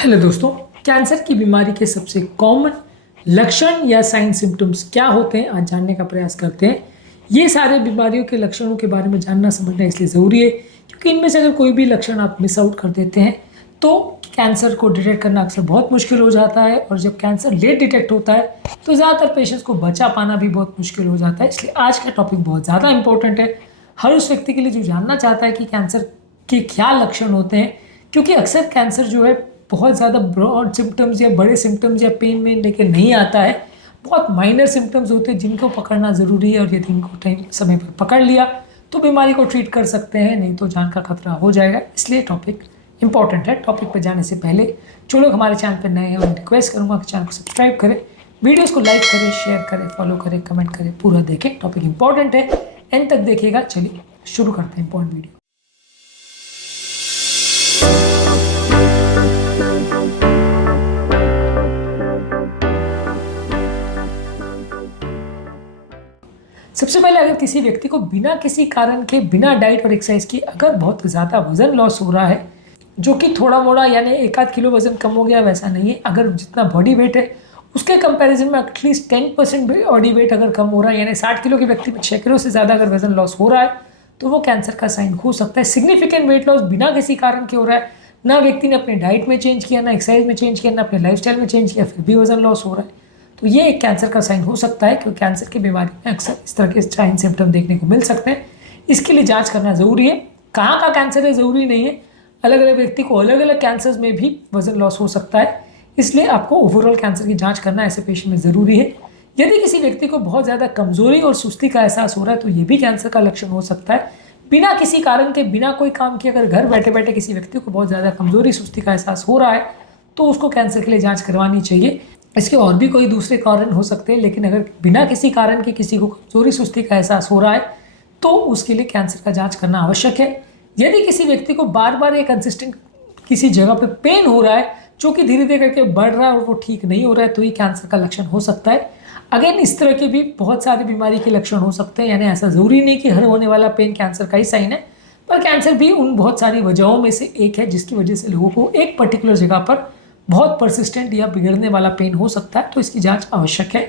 Hello दोस्तों, cancer की बीमारी के सबसे कॉमन लक्षण या साइन सिम्टम्स क्या होते हैं आज जानने का प्रयास करते हैं। ये सारे बीमारियों के लक्षणों के बारे में जानना समझना इसलिए ज़रूरी है क्योंकि इनमें से अगर कोई भी लक्षण आप मिस आउट कर देते हैं तो कैंसर को डिटेक्ट करना अक्सर बहुत मुश्किल हो जाता है। और जब कैंसर लेट डिटेक्ट होता है तो ज़्यादातर पेशेंट्स को बचा पाना भी बहुत मुश्किल हो जाता है। इसलिए आज का टॉपिक बहुत ज़्यादा इंपॉर्टेंट है हर उस व्यक्ति के लिए जो जानना चाहता है कि कैंसर के क्या लक्षण होते हैं, क्योंकि अक्सर कैंसर जो है बहुत ज़्यादा ब्रॉड सिम्टम्स या बड़े सिम्टम्स या पेन में लेकर नहीं आता है। बहुत माइनर सिम्टम्स होते हैं जिनको पकड़ना ज़रूरी है और यदि इनको टाइम समय पर पकड़ लिया तो बीमारी को ट्रीट कर सकते हैं, नहीं तो जान का खतरा हो जाएगा। इसलिए टॉपिक इंपॉर्टेंट है। टॉपिक पर जाने से पहले जो लोग हमारे चैनल पर नए हैं उन्हें रिक्वेस्ट करूँगा कि चैनल को सब्सक्राइब करें, वीडियोज़ को लाइक करें, शेयर करें, फॉलो करें, कमेंट करें, पूरा देखें। टॉपिक इंपॉर्टेंट है, एंड तक देखिएगा। चलिए शुरू करते हैं इंपॉर्टेंट वीडियो। सबसे पहले अगर किसी व्यक्ति को बिना किसी कारण के, बिना डाइट और एक्सरसाइज की अगर बहुत ज़्यादा वजन लॉस हो रहा है, जो कि थोड़ा मोड़ा यानी 1-8 किलो वजन कम हो गया वैसा नहीं है, अगर जितना बॉडी वेट है उसके कंपैरिजन में एटलीस्ट 10% बॉडी वेट अगर कम हो रहा है, यानी 60 किलो के व्यक्ति में 6 किलो से ज़्यादा अगर वजन लॉस हो रहा है तो वो कैंसर का साइन हो सकता है। सिग्निफिकेंट वेट लॉस बिना किसी कारण के हो रहा है, ना व्यक्ति ने अपने डाइट में चेंज किया, ना एक्सरसाइज में चेंज किया, ना अपने लाइफस्टाइल में चेंज किया, फिर भी वजन लॉस हो रहा है, तो ये एक कैंसर का साइन हो सकता है। क्योंकि कैंसर की बीमारी में अक्सर इस तरह के साइन सिम्टम देखने को मिल सकते हैं। इसके लिए जांच करना ज़रूरी है। कहाँ का कैंसर है ज़रूरी नहीं है, अलग अलग व्यक्ति को अलग अलग कैंसर्स में भी वजन लॉस हो सकता है, इसलिए आपको ओवरऑल कैंसर की जांच करना ऐसे पेशेंट में ज़रूरी है। यदि किसी व्यक्ति को बहुत ज़्यादा कमजोरी और सुस्ती का एहसास हो रहा है तो ये भी कैंसर का लक्षण हो सकता है। बिना किसी कारण के, बिना कोई काम किए अगर घर बैठे बैठे किसी व्यक्ति को बहुत ज़्यादा कमजोरी सुस्ती का एहसास हो रहा है तो उसको कैंसर के लिए जाँच करवानी चाहिए। इसके और भी कोई दूसरे कारण हो सकते हैं, लेकिन अगर बिना किसी कारण के किसी को कमजोरी सुस्ती का एहसास हो रहा है तो उसके लिए कैंसर का जांच करना आवश्यक है। यदि किसी व्यक्ति को बार बार एक कंसिस्टेंट किसी जगह पे पेन हो रहा है जो कि धीरे धीरे करके बढ़ रहा है और वो ठीक नहीं हो रहा है तो ये कैंसर का लक्षण हो सकता है। अगेन इस तरह के भी बहुत सारी बीमारी के लक्षण हो सकते हैं, यानी ऐसा ज़रूरी नहीं कि हर होने वाला पेन कैंसर का ही साइन है, पर कैंसर भी उन बहुत सारी वजहों में से एक है जिसकी वजह से लोगों को एक पर्टिकुलर जगह पर बहुत परसिस्टेंट या बिगड़ने वाला पेन हो सकता है, तो इसकी जांच आवश्यक है।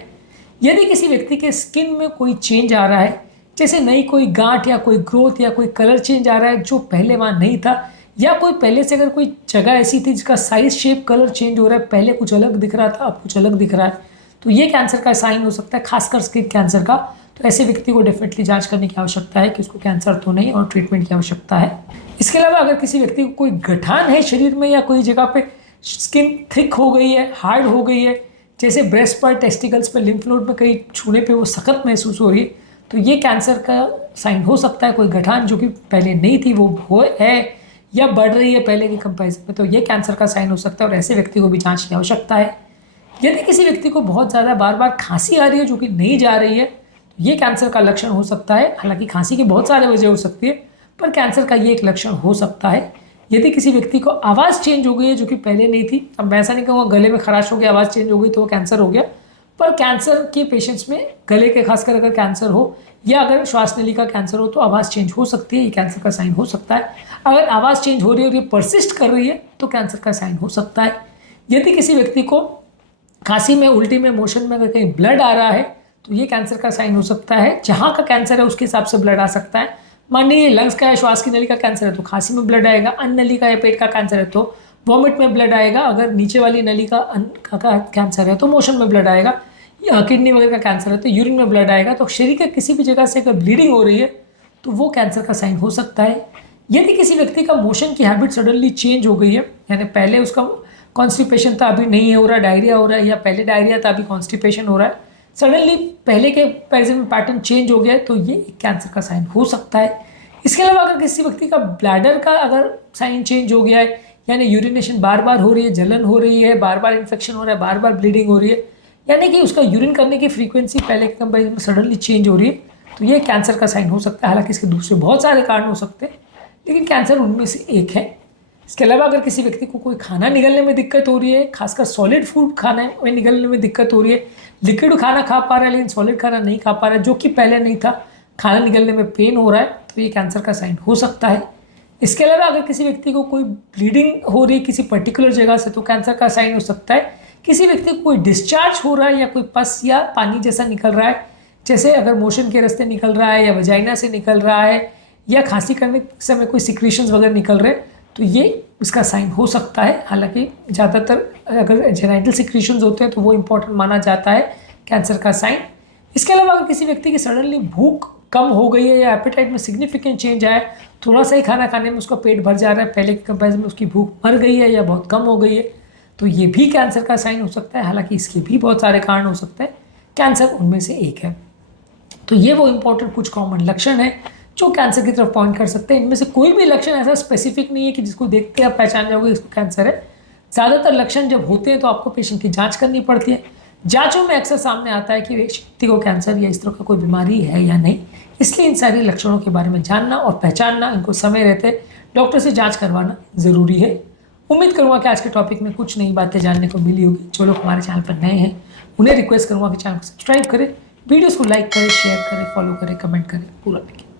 यदि किसी व्यक्ति के स्किन में कोई चेंज आ रहा है, जैसे नई कोई गांठ या कोई ग्रोथ या कोई कलर चेंज आ रहा है जो पहले वहाँ नहीं था, या कोई पहले से अगर कोई जगह ऐसी थी जिसका साइज, शेप, कलर चेंज हो रहा है, पहले कुछ अलग दिख रहा था अब कुछ अलग दिख रहा है, तो ये कैंसर का साइन हो सकता है, खासकर स्किन कैंसर का। तो ऐसे व्यक्ति को डेफिनेटली जांच करने की आवश्यकता है कि उसको कैंसर तो नहीं और ट्रीटमेंट की आवश्यकता है। इसके अलावा अगर किसी व्यक्ति को कोई गठान है शरीर में या कोई जगह पे स्किन थिक हो गई है, हार्ड हो गई है, जैसे ब्रेस्ट पर, टेस्टिकल्स पर, लिम्फ नोड में कहीं छूने पे वो सख्त महसूस हो रही है, तो ये कैंसर का साइन हो सकता है। कोई गठान जो कि पहले नहीं थी वो हो है या बढ़ रही है पहले के कंपैरिजन में, तो ये कैंसर का साइन हो सकता है और ऐसे व्यक्ति को भी जांच की आवश्यकता है। यदि किसी व्यक्ति को बहुत ज़्यादा बार बार खांसी आ रही है जो कि नहीं जा रही है तो ये कैंसर का लक्षण हो सकता है। हालांकि खांसी की बहुत सारे वजह हो सकती है, पर कैंसर का ये एक लक्षण हो सकता है। यदि किसी व्यक्ति को आवाज़ चेंज हो गई है जो कि पहले नहीं थी, अब मैं ऐसा नहीं कहूँगा गले में खराश हो गया, आवाज़ चेंज हो गई तो वो कैंसर हो गया, पर कैंसर के पेशेंट्स में गले के खासकर अगर कैंसर हो या अगर श्वास नली का कैंसर हो तो आवाज़ चेंज हो सकती है, ये कैंसर का साइन हो सकता है। अगर आवाज़ चेंज हो रही है और ये परसिस्ट कर रही है तो कैंसर का साइन हो सकता है। यदि किसी व्यक्ति को खांसी में, उल्टी में, मोशन में अगर कहीं ब्लड आ रहा है तो ये कैंसर का साइन हो सकता है। जहाँ का कैंसर है उसके हिसाब से ब्लड आ सकता है। मान लीजिए लंग्स का है, श्वास की नली का कैंसर है तो खांसी में ब्लड आएगा, अन्य नली का या पेट का कैंसर है तो वॉमिट में ब्लड आएगा, अगर नीचे वाली नली का कैंसर है तो मोशन में ब्लड आएगा, या किडनी वगैरह का कैंसर है तो यूरिन में ब्लड आएगा। तो शरीर के किसी भी जगह से अगर ब्लीडिंग हो रही है तो वो कैंसर का साइन हो सकता है। यदि किसी व्यक्ति का मोशन की हैबिट सडनली चेंज हो गई है, यानी पहले उसका कॉन्स्टिपेशन था अभी नहीं हो रहा, डायरिया हो रहा है, या पहले डायरिया था अभी कॉन्स्टिपेशन हो रहा है, सडनली पहले के कंपैरिजन में पैटर्न चेंज हो गया है, तो ये कैंसर का साइन हो सकता है। इसके अलावा अगर किसी व्यक्ति का ब्लैडर का अगर साइन चेंज हो गया है, यानी यूरिनेशन बार बार हो रही है, जलन हो रही है, बार बार इन्फेक्शन हो रहा है, बार बार ब्लीडिंग हो रही है, यानी कि उसका यूरिन करने की फ्रीक्वेंसी पहले के कंपैरिजन में सडनली चेंज हो रही है, तो ये कैंसर का साइन हो सकता है। हालांकि इसके दूसरे बहुत सारे कारण हो सकते हैं, लेकिन कैंसर उनमें से एक है। इसके अलावा अगर किसी व्यक्ति को कोई खाना निगलने में दिक्कत हो रही है, खासकर सॉलिड फूड खाने में निगलने में दिक्कत हो रही है, लिक्विड खाना खा पा रहा है लेकिन सॉलिड खाना नहीं खा पा रहा है जो कि पहले नहीं था, खाना निगलने में पेन हो रहा है, तो ये कैंसर का साइन हो सकता है। इसके अलावा अगर किसी व्यक्ति को कोई ब्लीडिंग हो रही है किसी पर्टिकुलर जगह से तो कैंसर का साइन हो सकता है। किसी व्यक्ति को कोई डिस्चार्ज हो रहा है या कोई पस या पानी जैसा निकल रहा है, जैसे अगर मोशन के रास्ते निकल रहा है या वजाइना से निकल रहा है या खांसी करने के समय कोई सिक्रीशंस वगैरह निकल रहे हैं, तो ये इसका साइन हो सकता है। हालांकि ज़्यादातर अगर जेनाइटल सिक्रीशंस होते हैं तो वो इंपॉर्टेंट माना जाता है कैंसर का साइन। इसके अलावा अगर किसी व्यक्ति की सडनली भूख कम हो गई है या एपेटाइट में सिग्निफिकेंट चेंज आया है, थोड़ा सा ही खाना खाने में उसका पेट भर जा रहा है, पहले के कंपेरिजन में उसकी भूख मर गई है या बहुत कम हो गई है, तो ये भी कैंसर का साइन हो सकता है। हालांकि इसके भी बहुत सारे कारण हो सकते हैं, कैंसर उनमें से एक है। तो ये वो इंपॉर्टेंट कुछ कॉमन लक्षण है जो कैंसर की तरफ पॉइंट कर सकते हैं। इनमें से कोई भी लक्षण ऐसा स्पेसिफिक नहीं है कि जिसको देखते आप पहचान जाओगे इसको कैंसर है। ज़्यादातर लक्षण जब होते हैं तो आपको पेशेंट की जांच करनी पड़ती है। जांचों में अक्सर सामने आता है कि व्यक्ति को कैंसर या इस तरह का कोई बीमारी है या नहीं। इसलिए इन सारे लक्षणों के बारे में जानना और पहचानना, इनको समय रहते डॉक्टर से जांच करवाना ज़रूरी है। उम्मीद करूँगा कि आज के टॉपिक में कुछ नई बातें जानने को मिली होगी। जो लोग हमारे चैनल पर नए हैं उन्हें रिक्वेस्ट करूँगा कि चैनल को सब्सक्राइब करें, वीडियोज़ को लाइक करें, शेयर करें, फॉलो करें, कमेंट करें, पूरा देखें।